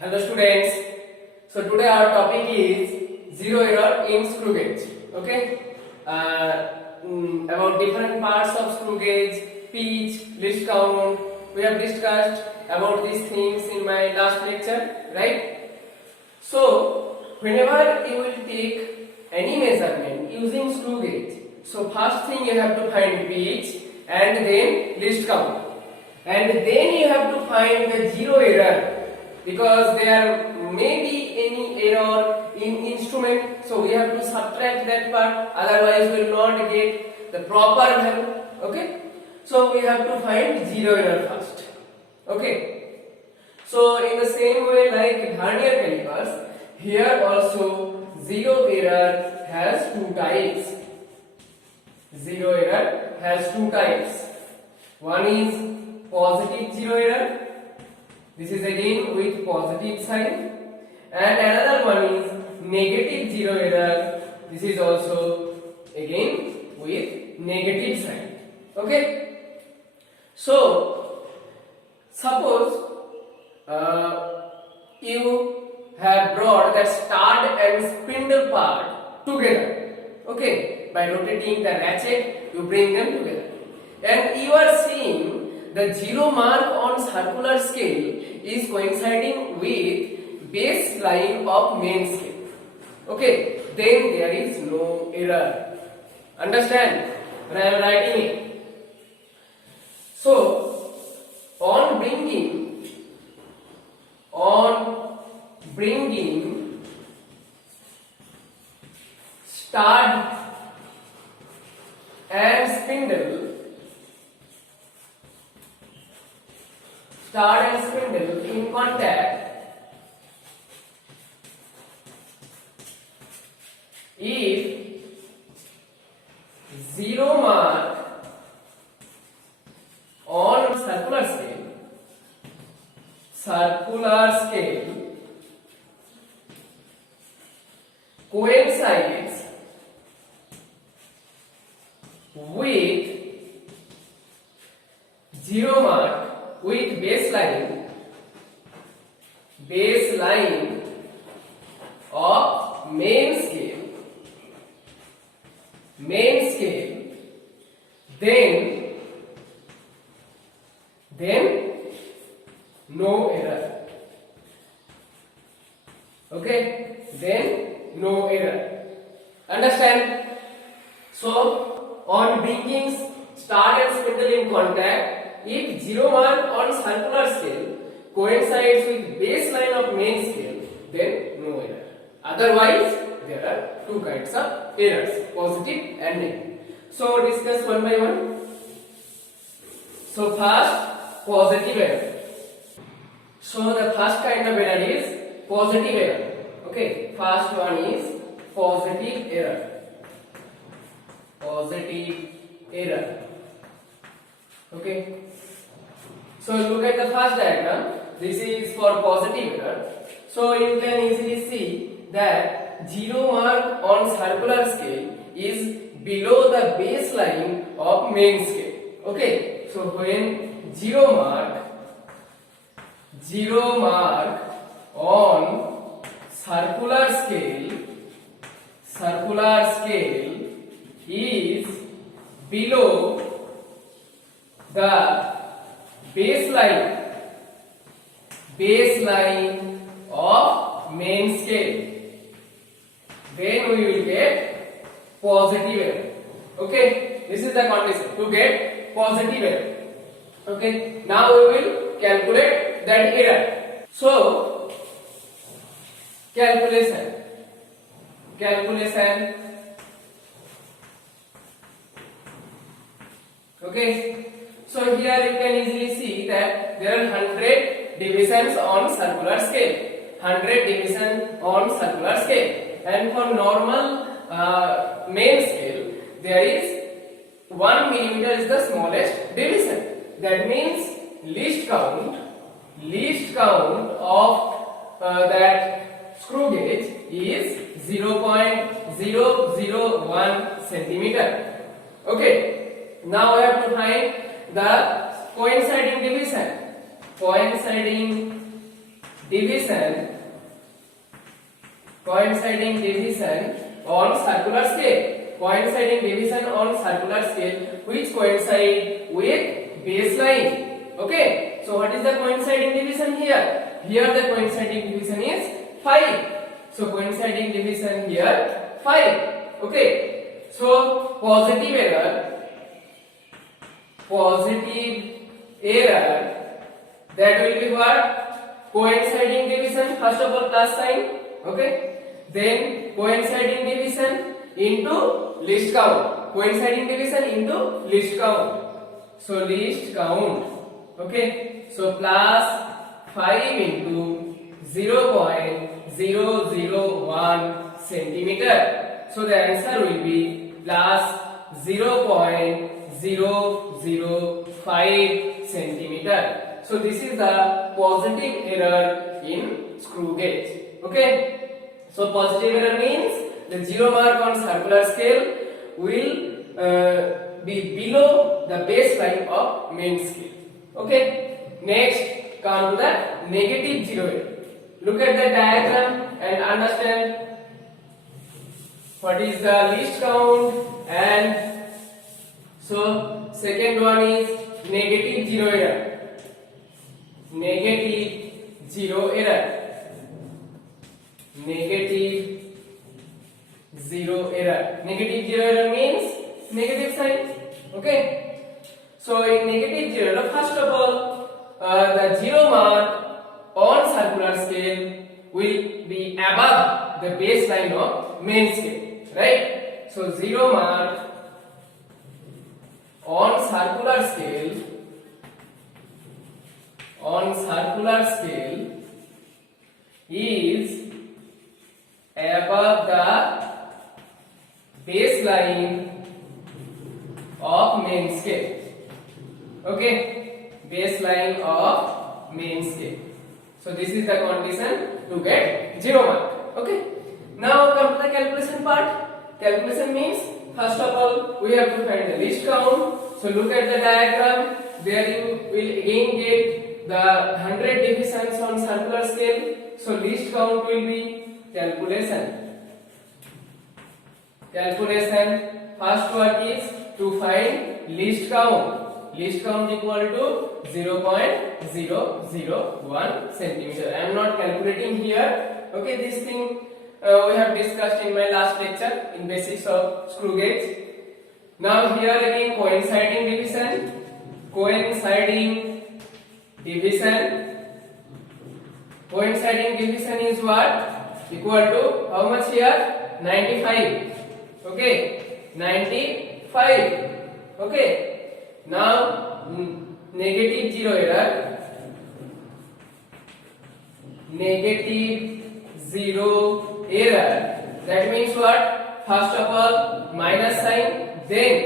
Hello students. So today our topic is zero error in screw gauge. Okay. About different parts of screw gauge, pitch, least count. We have discussed about these things in my last lecture, right? So whenever you will take any measurement using screw gauge, so first thing you have to find pitch and then least count, and then you have to find the zero error, because there may be any error in instrument, so we have to subtract that part, otherwise we will not get the proper value. Okay, so we have to find zero error first. Okay, so in the same way like vernier calipers, here also zero error has two types. Zero error has two types. One is positive zero error. This is again with positive sign, and another one is negative zero error. This is also again with negative sign. Okay, so suppose you have brought the stud and spindle part together. Okay, by rotating the ratchet you bring them together, and you are seeing the zero mark on circular scale is coinciding with base line of main scale. Okay, then there is no error. Understand when I am writing it? So on bringing stud and spindle in contact, if zero mark on circular scale coincides with zero mark with baseline of main scale, then no error. Okay, then no error. Understand? So on bringing stud and spindle in contact, if zero mark on circular scale coincides with baseline of main scale, then no error. Otherwise, there are two kinds of errors, positive and negative. So discuss one by one. So first, positive error. So the first kind of error is positive error. Okay, first one is positive error. Positive error. Okay. So look at the first diagram. This is for positive error. So you can easily see that zero mark on circular scale is below the baseline of main scale. Okay. So when zero mark on circular scale is below the baseline of main scale, then we will get positive error. Okay, this is the condition to get positive error. Okay, now we will calculate that error. So calculation. Okay, so here you can easily see that there are 100 divisions on circular scale. 100 division on circular scale, and for normal main scale there is 1 millimeter is the smallest division. That means least count of that screw gauge is 0.001 centimeter. Okay. Now we have to find the coinciding division. division on circular scale, coinciding division on circular scale which coincide with baseline. Okay, so what is the coinciding division here? Here the coinciding division is 5. So coinciding division here 5. Okay, so positive error, that will be what? Coinciding division, first of all plus sign. Okay, then coinciding division into least count, coinciding division into least count, so least count. Okay, so plus 5 into 0.001 centimeter, so the answer will be plus 0.005 centimeter. So this is the positive error in screw gauge. Okay, so positive error means the 0 mark on circular scale will be below the baseline of main scale. Okay, next come to the negative 0 error. Look at the diagram and understand what is the least count, and so second one is negative 0 error. Negative 0 error. Negative 0 error. Negative 0 error means negative sign. Okay. So in negative 0 error, first of all, the 0 mark on circular scale will be above the baseline of main scale. Right? So 0 mark on circular scale is above the baseline of main scale. Okay, baseline of main scale. So this is the condition to get 0 mark. Okay, now come to the calculation part. Calculation means first of all we have to find the least count. So look at the diagram. There you will again get the 100 divisions on circular scale. So least count will be calculation. First work is to find least count. Least count equal to 0.001 centimeter. I am not calculating here. Okay, this thing we have discussed in my last lecture in basics of screw gauge. Now here again coinciding division. Coinciding division is what? Equal to how much here? 95. Okay, 95. Okay. Now negative 0 error. Negative 0 error. That means what? First of all minus sign, then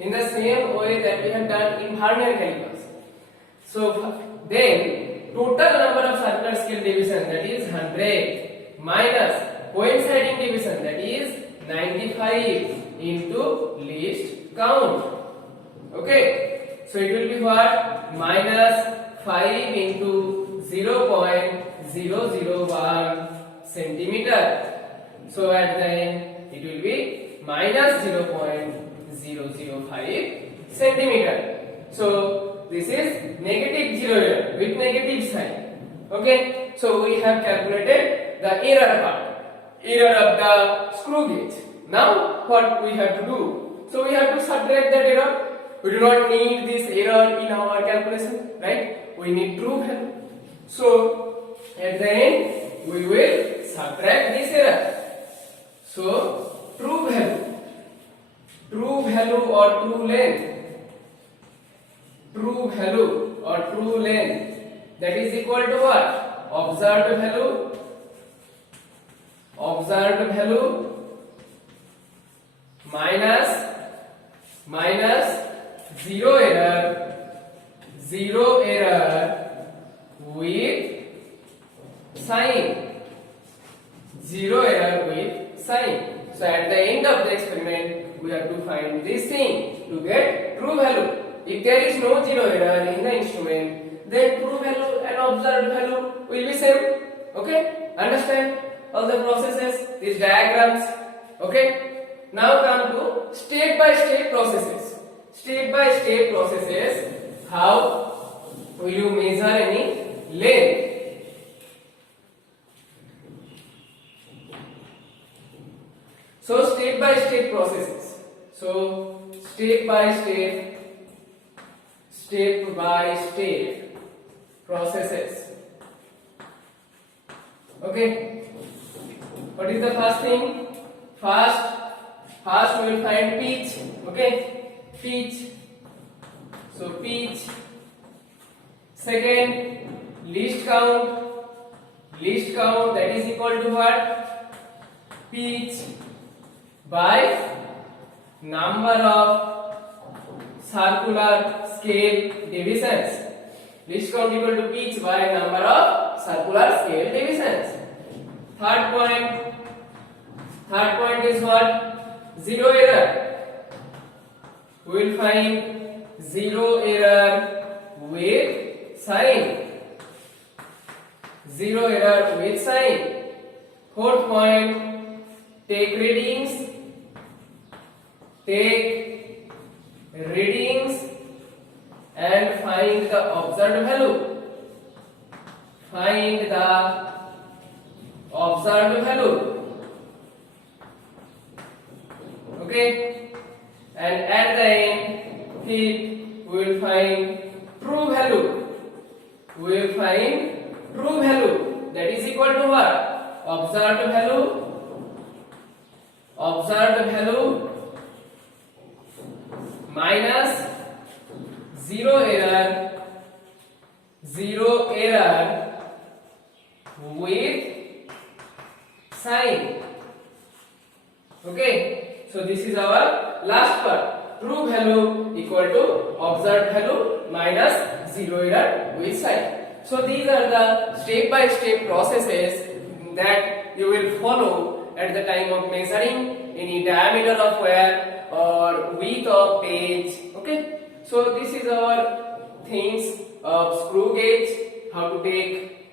in the same way that we have done in vernier calipers. So then total number of circular scale division, that is 100, minus coinciding division, that is 95 into least count. Okay, so it will be what? Minus 5 into 0.001 centimeter. So at the end it will be minus 0.005 centimeter. So this is negative 0 error with negative sign. Okay, so we have calculated the error part, error of the screw gauge. Now what we have to do? So we have to subtract that error. We do not need this error in our calculation, right? We need true value. So at the end we will subtract this error. So true value or true length, that is equal to what? Observed value minus zero error with sign. So at the end of the experiment we have to find this thing to get true value. If there is no zero error in the instrument, then true value and observed value will be same. Okay, understand all the processes, these diagrams. Okay, now come to step by step processes. Step by step processes, how will you measure any length? So step by step processes. So step by step processes. Okay, what is the first thing? First we will find pitch. Okay, pitch. So pitch. Second, least count. Least count, that is equal to what? Pitch by number of circular scale divisions. Least count equal to pitch by number of circular scale divisions. Third point is what? Zero error. We will find zero error with sign. Zero error with sign. Fourth point, take readings. Take readings and find the observed value. Find the observed value. Okay, and at the end, fifth, we will find true value. We will find true value, that is equal to what? Observed value. Observed value minus zero error with sign. Okay, so this is our last part. True value equal to observed value minus zero error with sign. So these are the step by step processes that you will follow at the time of measuring any diameter of wire or width of page. Okay, so this is our things of screw gauge, how to take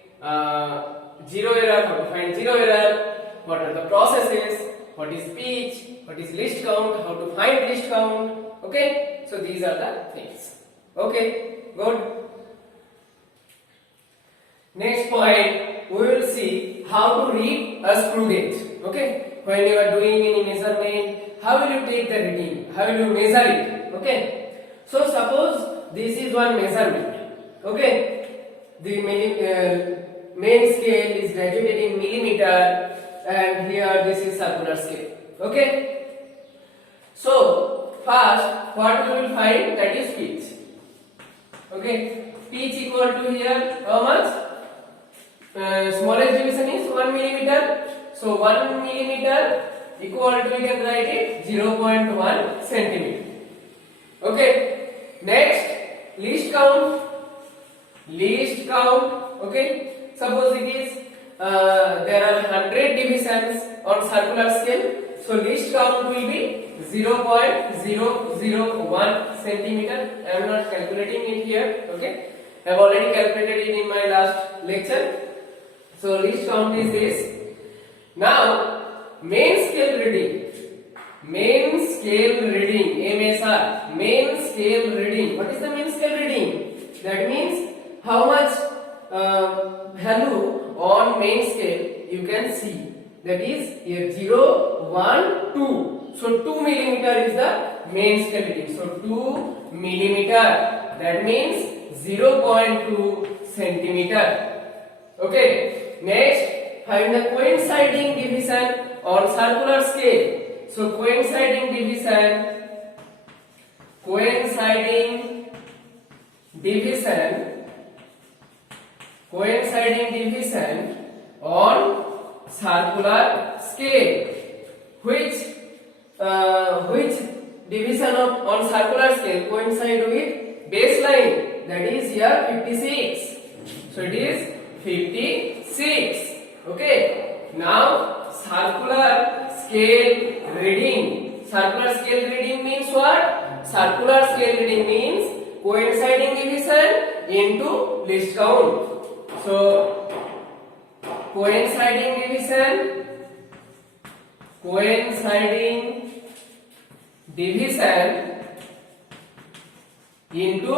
zero error, how to find zero error, what are the processes, what is pitch, what is least count, how to find least count. Okay, so these are the things. Okay, good. Next point, we will see how to read a screw gauge. Okay, when you are doing any measurement, how will you take the reading? How will you measure it? Okay, so suppose this is one measurement. Okay, the main scale is graduated in millimeter, and here this is circular scale. Okay, so first what we will find, that is pitch. Okay, pitch equal to here how much? Smallest division is 1 millimeter. So 1 millimeter equal to, we can write it 0.1 centimeter. Okay, next least count. Least count. Okay, suppose it is there are 100 divisions on circular scale. So least count will be 0.001 centimeter. I am not calculating it here. Okay, I have already calculated it in my last lecture. So least count is this. Now main scale reading. Main scale reading, MSR. Main scale reading. What is the main scale reading? That means how much value on main scale you can see. That is here 0, 1, 2. So 2 millimeter is the main scale reading. So 2 millimeter. That means 0.2 centimeter. Okay. Next, find the coinciding division on circular scale. So coinciding division on circular scale. Which division on circular scale coincide with baseline? That is here 56. So it is 56. Okay. Now circular scale reading. Circular scale reading means what? Circular scale reading means coinciding division into least count. So coinciding division into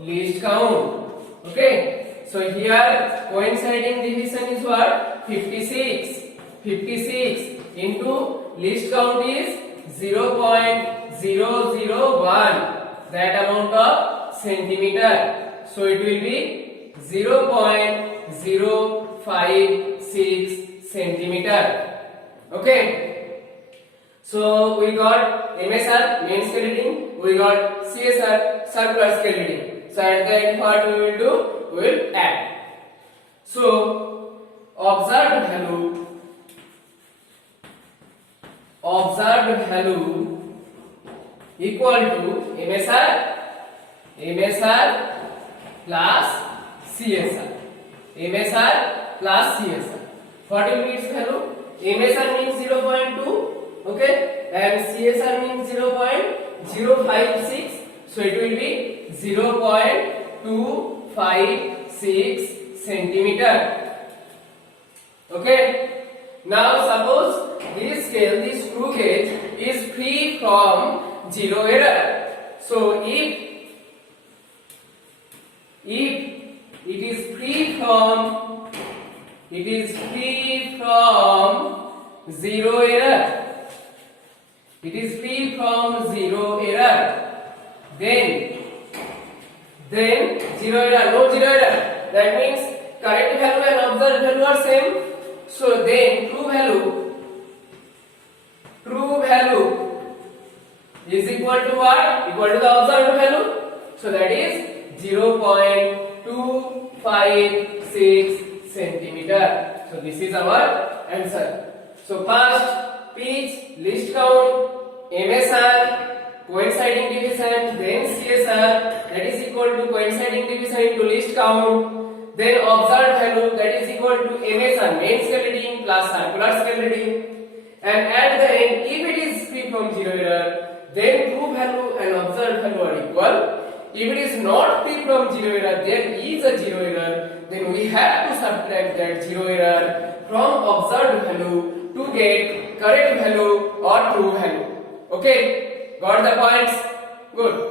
least count. Okay, so here coinciding division is what? 56. 56 into least count is 0.001, that amount of centimeter. So it will be 0.056 centimeter. Okay. So we got MSR, main scale reading, we got CSR, circular scale reading. So at the end what we will do? We will add. So observed value equal to MSR plus CSR. MSR plus CSR. What will be its value? MSR means 0.2, okay, and CSR means 0.056. So it will be 0.256 centimeter. Okay. Now suppose this scale, this screw gauge is free from zero error. So if it is free from zero error, then zero error, no zero error, that means correct value and observed value are same. So then true value is equal to what? Equal to the observed value. So that is 0.256 centimeter. So this is our answer. So first, pitch, least count, MSR, coinciding division, then CSR, that is equal to coinciding division into least count, then observed value, that is equal to MSR, main scale reading plus circular scale reading, and at the end, if it is free from zero error, then true value and observed value are equal. If it is not free from zero error, there is a zero error, then we have to subtract that zero error from observed value to get correct value or true value. Okay, got the points? Good.